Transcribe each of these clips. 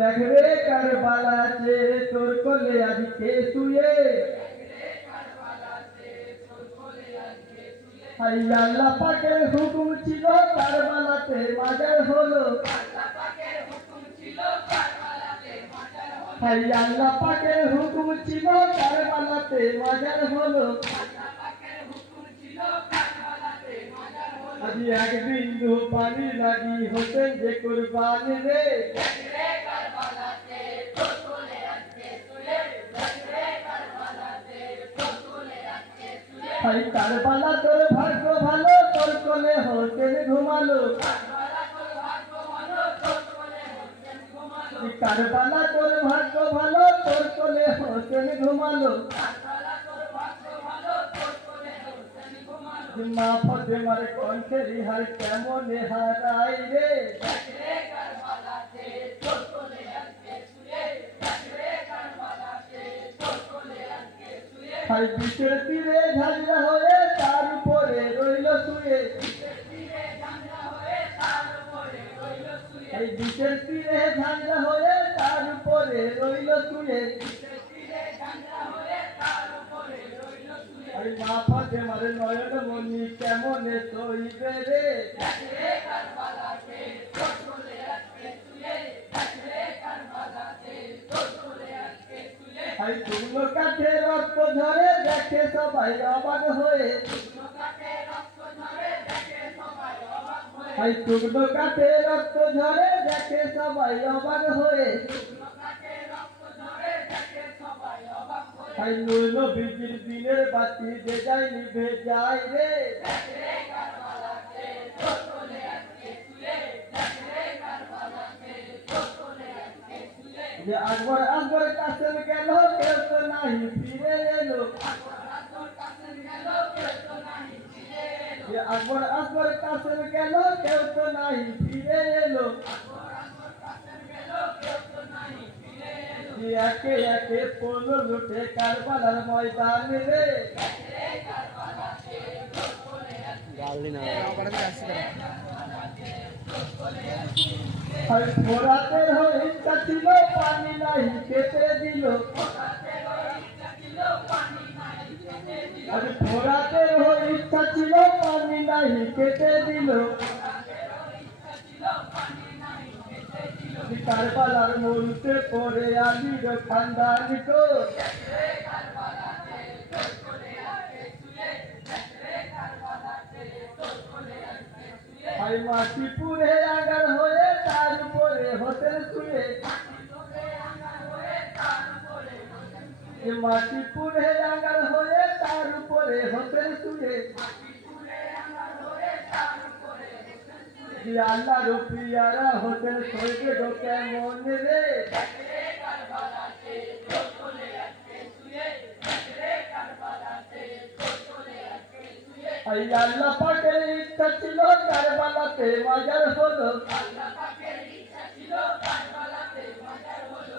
দেখবে কারবালাতে তোর কোলে আজকে শুয়ে আল্লাহ পাকের হুকুম ছিল কারবালাতে মাজার হলো আল্লাহ পাকের হুকুম ছিল কারবালাতে মাজার হলো আজ এক বিন্দু পানি লাগি হোসেন যে কুরবান রে হাই কারবালা তোর ভাগ্য ভালো, তোর কোলে হোসেন ঘুমালো। এই কারবালা তোর ভাগ্য ভালো, তোর কোলে হোসেন ঘুমালো। মা ফতে মারে কণ্ঠে রিহার কেমন হারাই রে হাই বিশের তীরে ঝাঁঝরা হয়ে তার উপরে রইল শুয়ে। এই বিশের তীরে ঝাঁঝরা হয়ে তার উপরে রইল শুয়ে। আরে মা ফাতে মারে নয়ন মনি কেমন সইবে রে? আরে শুকনো কাঠে রক্ত ঝরে দেখে সবাই অবাক হয়ে। আই শুকনো কাঠে রক্ত ঝরে দেখে সবাই অবাক হয়ে। আই নুল বিজির দিনের বাতি যে যায় নিভে যায় রে। যে আকবর আকবর কাসেম গেল, কেউ তো নাই, ফিরে এলো। যে আকবর আকবর কাসেম গেল, কেউ তো নাই, ফিরে এলো। একে একে পড়ল লুটে কারবালার ময়দান রে। আর ফোরাতের ইচ্ছা ছিল পানি নাই কেটে দিল ফোরাতের ইচ্ছা ছিল পানি নাই কেটে দিল কারবালার মরুতে পড়ে আলির খানদানি তো মাটি পুরে আগার এ মাটি পুরে আগার হয়ে তার উপরে হোটেল শুয়ে আল্লাহ রুপিয়ারা হোটেল সইবে গো কেমন রে। আল্লাহ পাকের ইচ্ছা ছিল কারবালাতে মাজার হলো। জি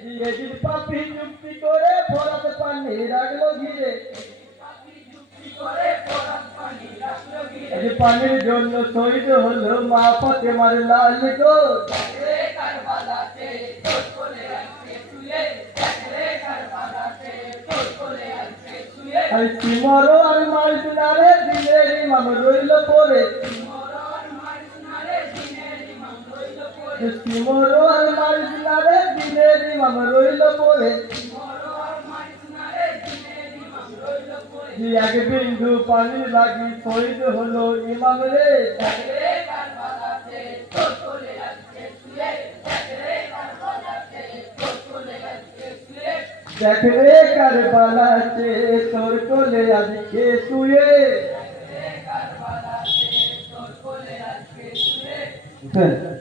এদিন পাপি যুক্তি করে ফোরাত পানি রাখল ঘিরে। পানির জন্য শহীদ হলো মা ফতে মার লাল গো আর সিমরো আর মাইসুনারে দিনের ইমাম রইল পরে। সিমরো আর দিনের ইমাম রইল পরে এক বিন্দু পানি লাগি, শহীদ হলো ইমাম দেখ রে কারবালাতে, তোর কোলে আজকে শুয়ে। হ্যাঁ